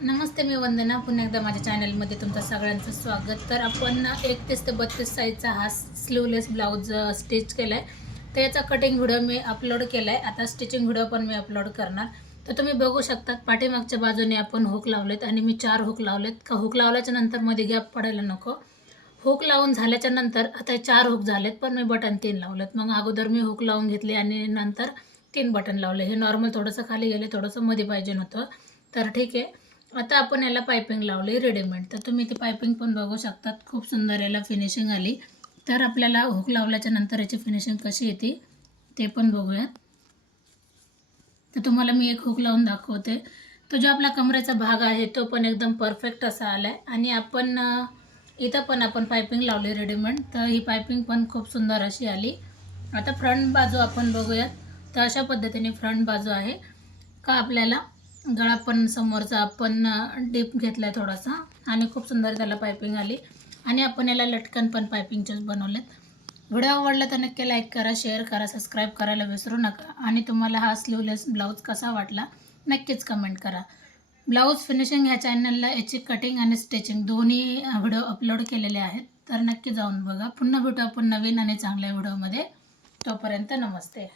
नमस्ते, मी वंदना. पुन्हा एकदा माझ्या चॅनलमध्ये तुमचं सगळ्यांचं स्वागत. तर आपण 31 ते 32 साईजचा हा स्लीवलेस ब्लाऊज स्टिच केला आहे. तर याचा कटिंग व्हिडिओ मी अपलोड केला आहे. आता स्टिचिंग व्हिडिओ पण मी अपलोड करणार. तर तुम्ही बघू शकता पाठीमागच्या बाजूने आपण हुक लावलेत आणि मी 4 हुक लावलेत. का हुक लावल्याच्या नंतर मध्ये गॅप पडायला नको. हुक लावून झाल्याच्या नंतर आता 4 हुक झालेत, पण मी बटन 3 लावलेत. मग अगोदर मी हुक लावून घेतले आणि नंतर 3 बटन लावले. हे नॉर्मल थोडंसं खाली गेले, थोडंसं मध्ये पाहिजे नव्हतं. तर ठीक आहे. आता आपण याला पायपिंग लावली रेडीमेड. तर तुम्ही ती पायपिंग पण बघू शकतात. खूप सुंदर याला फिनिशिंग आली. तर आपल्याला हुक लावल्याच्या नंतर याची फिनिशिंग कशी येते ते पण बघूयात. तर तुम्हाला मी एक हुक लावून दाखवते. तो जो आपला कमरेचा भाग आहे तो पण एकदम परफेक्ट असा आला आहे. आणि आपण इथं पण आपण पायपिंग लावली रेडीमेड. तर ही पायपिंग पण खूप सुंदर अशी आली. आता फ्रंट बाजू आपण बघूयात. तर अशा पद्धतीने फ्रंट बाजू आहे. का आपल्याला गळा पण समोरचा आपण डीप घेतला आहे थोडासा आणि खूप सुंदर त्याला पायपिंग आली. आणि आपण याला लटकन पण पायपिंगचेच बनवलेत. व्हिडिओ आवडला तर नक्की लाईक करा, शेअर करा, सबस्क्राईब करायला विसरू नका. आणि तुम्हाला हा स्लीवलेस ब्लाऊज कसा वाटला नक्कीच कमेंट करा. ब्लाऊज फिनिशिंग ह्या चॅनलला याची कटिंग आणि स्टिचिंग दोन्ही व्हिडिओ अपलोड केलेले आहेत. तर नक्की जाऊन बघा. पुन्हा भेटू आपण नवीन आणि चांगल्या व्हिडिओमध्ये. तोपर्यंत नमस्ते.